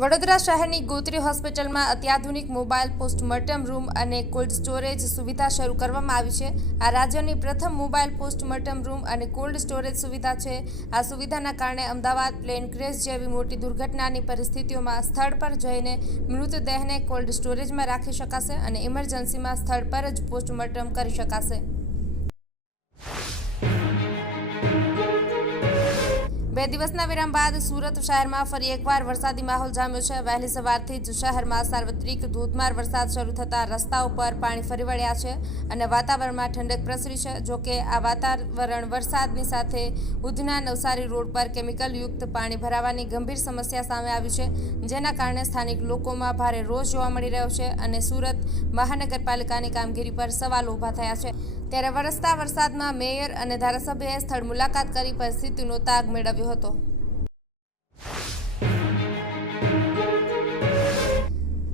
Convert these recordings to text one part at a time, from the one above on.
વડોદરા શહેરની ગોત્રી હોસ્પિટલમાં અત્યાધુનિક મોબાઈલ પોસ્ટમોર્ટમ રૂમ અને કોલ્ડ સ્ટોરેજ સુવિધા શરૂ કરવામાં આવી છે. આ રાજ્યની પ્રથમ મોબાઈલ પોસ્ટમોર્ટમ રૂમ અને કોલ્ડ સ્ટોરેજ સુવિધા છે. આ સુવિધાના કારણે અમદાવાદ પ્લેન ક્રેશ જેવી મોટી દુર્ઘટનાની પરિસ્થિતિઓમાં સ્થળ પર જઈને મૃતદેહને કોલ્ડ સ્ટોરેજમાં રાખી શકાશે અને ઇમરજન્સીમાં સ્થળ પર જ પોસ્ટમોર્ટમ કરી શકાશે. બે દિવસના વિરામ બાદ સુરત શહેરમાં ફરી એકવાર વરસાદી માહોલ જામ્યો છે. વહેલી સવારથી જ શહેરમાં સાર્વત્રિક ધોધમાર વરસાદ શરૂ થતાં રસ્તાઓ પર પાણી ફરી વળ્યા છે અને વાતાવરણમાં ઠંડક પ્રસરી છે. જોકે આ વાતાવરણ વરસાદની સાથે ઉધના નવસારી રોડ પર કેમિકલયુક્ત પાણી ભરાવાની ગંભીર સમસ્યા સામે આવી છે, જેના કારણે સ્થાનિક લોકોમાં ભારે રોષ જોવા મળી રહ્યો છે અને સુરત મહાનગરપાલિકાની કામગીરી પર સવાલો ઊભા થયા છે. ત્યારે વરસતા વરસાદમાં મેયર અને ધારાસભ્યએ સ્થળ મુલાકાત કરી પરિસ્થિતિનો તાગ મેળવ્યો હતો.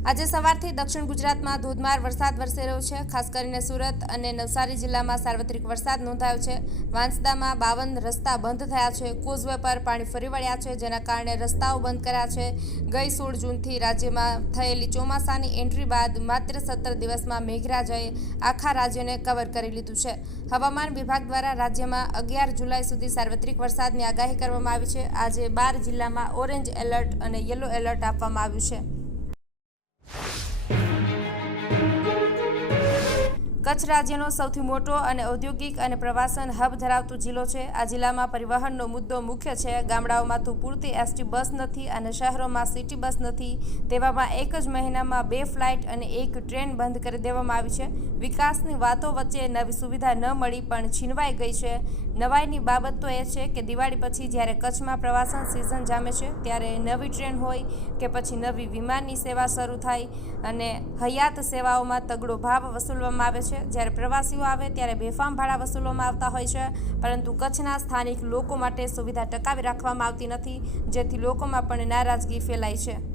આજે સવારથી દક્ષિણ ગુજરાતમાં ધોધમાર વરસાદ વરસી રહ્યો છે. ખાસ કરીને સુરત અને નવસારી જિલ્લામાં સાર્વત્રિક વરસાદ નોંધાયો છે. વાંસદામાં બાવન રસ્તા બંધ થયા છે. કોઝવે પર પાણી ફરી વળ્યા છે, જેના કારણે રસ્તાઓ બંધ કર્યા છે. ગઈ સોળ જૂનથી રાજ્યમાં થયેલી ચોમાસાની એન્ટ્રી બાદ માત્ર સત્તર દિવસમાં મેઘરાજાએ આખા રાજ્યને કવર કરી લીધું છે. હવામાન વિભાગ દ્વારા રાજ્યમાં અગિયાર જુલાઈ સુધી સાર્વત્રિક વરસાદની આગાહી કરવામાં આવી છે. આજે બાર જિલ્લામાં ઓરેન્જ એલર્ટ અને યલો એલર્ટ આપવામાં આવ્યું છે. કચ્છ રાજ્યનો સૌથી મોટો અને ઔદ્યોગિક અને પ્રવાસન હબ ધરાવતો જિલ્લો છે. આ જિલ્લામાં પરિવહનનો મુદ્દો મુખ્ય છે. ગામડાઓમાં તો પૂરતી એસટી બસ નથી અને શહેરોમાં સિટી બસ નથી. તેવામાં એક જ મહિનામાં બે ફ્લાઇટ અને એક ટ્રેન બંધ કરી દેવામાં આવી છે. વિકાસની વાતો વચ્ચે નવી સુવિધા ન મળી પણ છીનવાઈ ગઈ છે. નવાઈની બાબત તો એ છે કે દિવાળી પછી જ્યારે કચ્છમાં પ્રવાસન સિઝન જામે છે, ત્યારે નવી ટ્રેન હોય કે પછી નવી વિમાનની સેવા શરૂ થાય અને હયાત સેવાઓમાં તગડો ભાવ વસૂલવામાં આવે છે. જ્યારે પ્રવાસીઓ આવે ત્યારે બેફામ ભાડા વસૂલવામાં આવતા હોય છે, પરંતુ કચ્છના સ્થાનિક લોકો માટે સુવિધા ટકાવી રાખવામાં આવતી નથી, જેથી લોકોમાં પણ નારાજગી ફેલાય છે.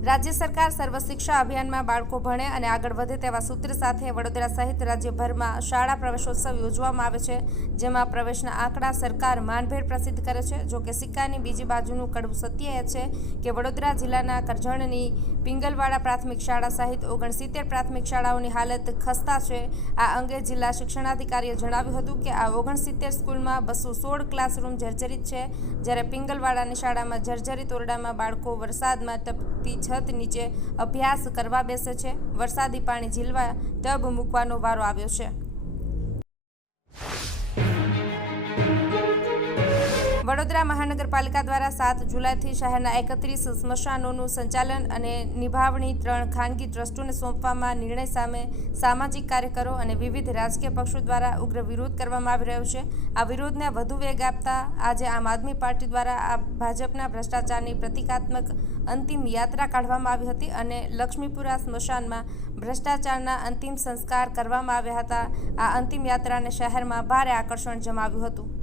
રાજ્ય સરકાર સર્વ શિક્ષા અભિયાનમાં બાળકો ભણે અને આગળ વધે તેવા સૂત્ર સાથે વડોદરા સહિત રાજ્યભરમાં શાળા પ્રવેશોત્સવ યોજવામાં આવે છે, જેમાં પ્રવેશના આંકડા સરકાર માનભેર પ્રસિદ્ધ કરે છે. જો કે સિક્કાની બીજી બાજુનું કડવું સત્ય એ છે કે વડોદરા જિલ્લાના કરજણની પિંગલવાડા પ્રાથમિક શાળા સહિત ઓગણસિત્તેર પ્રાથમિક શાળાઓની હાલત ખસ્તા છે. આ અંગે જિલ્લા શિક્ષણાધિકારીએ જણાવ્યું હતું કે આ ઓગણસિત્તેર સ્કૂલમાં બસો સોળ ક્લાસરૂમ જર્જરિત છે. જ્યારે પિંગલવાડાની શાળામાં જર્જરિત ઓરડામાં બાળકો વરસાદમાં ટપકતી છત નીચે અભ્યાસ કરવા બેસે છે. વરસાદી પાણી ઝીલવા, ટબ મૂકવાનો વારો આવ્યો છે. વડોદરા મહાનગરપાલિકા દ્વારા સાત જુલાઈથી શહેરના એકત્રીસ સ્મશાનોનું સંચાલન અને નિભાવણી ત્રણ ખાનગી ટ્રસ્ટોને સોંપવામાં નિર્ણય સામે સામાજિક કાર્યકરો અને વિવિધ રાજકીય પક્ષો દ્વારા ઉગ્ર વિરોધ કરવામાં આવી રહ્યો છે. આ વિરોધને વધુ વેગ આપતા આજે આમ આદમી પાર્ટી દ્વારા આ ભાજપના ભ્રષ્ટાચારની પ્રતિકાત્મક અંતિમ યાત્રા કાઢવામાં આવી હતી અને લક્ષ્મીપુરા સ્મશાનમાં ભ્રષ્ટાચારના અંતિમ સંસ્કાર કરવામાં આવ્યા હતા. આ અંતિમ યાત્રાને શહેરમાં ભારે આકર્ષણ જમાવ્યું હતું.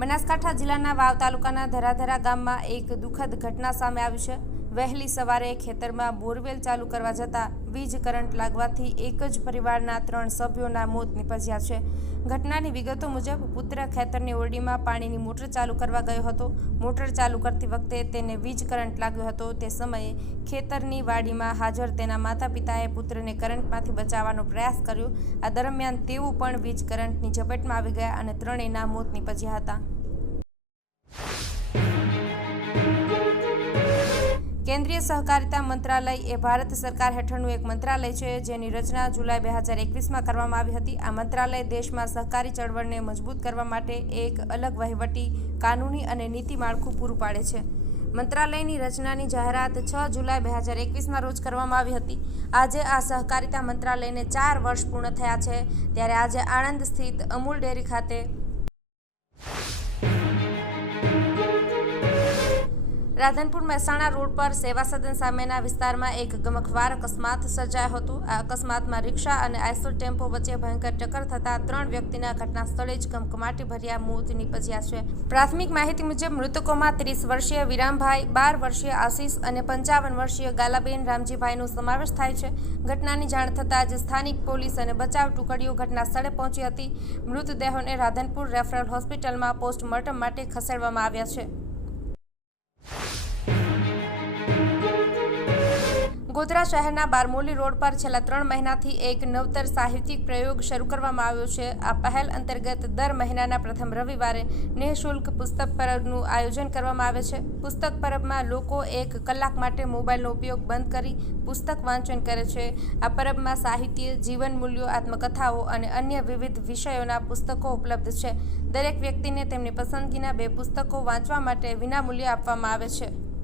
બનાસકાંઠા જિલ્લાના વાવ તાલુકાના ધરાધરા ગામમાં એક દુઃખદ ઘટના સામે આવી છે. વહેલી સવારે ખેતરમાં બોરવેલ ચાલુ કરવા જતાં વીજ કરંટ લાગવાથી એક જ પરિવારના ત્રણ સભ્યોના મોત નીપજ્યા છે. ઘટનાની વિગતો મુજબ પુત્ર ખેતરની ઓરડીમાં પાણીની મોટર ચાલુ કરવા ગયો હતો. મોટર ચાલુ કરતી વખતે તેને વીજ કરંટ લાગ્યો હતો. તે સમયે ખેતરની વાડીમાં હાજર તેના માતા પિતાએ પુત્રને કરંટમાંથી બચાવવાનો પ્રયાસ કર્યો. આ દરમિયાન તેઓ પણ વીજ કરંટની ઝપેટમાં આવી ગયા અને ત્રણેયના મોત નીપજ્યા હતા. કેન્દ્રીય સહકારિતા મંત્રાલય એ ભારત સરકાર હેઠળનું એક મંત્રાલય છે, જેની રચના જુલાઈ બે હજાર એકવીસમાં કરવામાં આવી હતી. આ મંત્રાલય દેશમાં સહકારી ચળવળને મજબૂત કરવા માટે એક અલગ વહીવટી, કાનૂની અને નીતિ માળખું પૂરું પાડે છે. મંત્રાલયની રચનાની જાહેરાત છ જુલાઈ બે હજાર એકવીસના રોજ કરવામાં આવી હતી. આજે આ સહકારિતા મંત્રાલયને ચાર વર્ષ પૂર્ણ થયા છે. ત્યારે આજે આણંદ સ્થિત અમૂલ ડેરી ખાતે રાધનપુર મહેસાણા રોડ પર સેવા સદન સામેના વિસ્તારમાં એક ગમખવાર અકસ્માત સર્જાયો હતો. આ અકસ્માતમાં રિક્ષા અને આઈસોલ ટેમ્પો વચ્ચે ભયંકર ટક્કર થતાં ત્રણ વ્યક્તિના ઘટના સ્થળે જ ગમકમાટી ભર્યા મોત નીપજ્યા છે. પ્રાથમિક માહિતી મુજબ મૃતકોમાં ત્રીસ વર્ષીય વિરામભાઈ, બાર વર્ષીય આશીષ અને પંચાવન વર્ષીય ગાલાબેન રામજીભાઈનો સમાવેશ થાય છે. ઘટનાની જાણ થતાં જ સ્થાનિક પોલીસ અને બચાવ ટુકડીઓ ઘટના સ્થળે પહોંચી હતી. મૃતદેહોને રાધનપુર રેફરલ હોસ્પિટલમાં પોસ્ટમોર્ટમ માટે ખસેડવામાં આવ્યા છે. ગોધરા શહેરના બારમોલી રોડ પર છેલ્લા ત્રણ મહિનાથી એક નવતર સાહિત્યિક પ્રયોગ શરૂ કરવામાં આવ્યો છે. આ પહેલ અંતર્ગત દર મહિનાના પ્રથમ રવિવારે નિઃશુલ્ક પુસ્તક પરબનું આયોજન કરવામાં આવે છે. પુસ્તક પરબમાં લોકો એક કલાક માટે મોબાઈલનો ઉપયોગ બંધ કરી પુસ્તક વાંચન કરે છે. આ પરબમાં સાહિત્ય, જીવન મૂલ્યો, આત્મકથાઓ અને અન્ય વિવિધ વિષયોના પુસ્તકો ઉપલબ્ધ છે. દરેક વ્યક્તિને તેમની પસંદગીના બે પુસ્તકો વાંચવા માટે વિનામૂલ્યે આપવામાં આવે છે.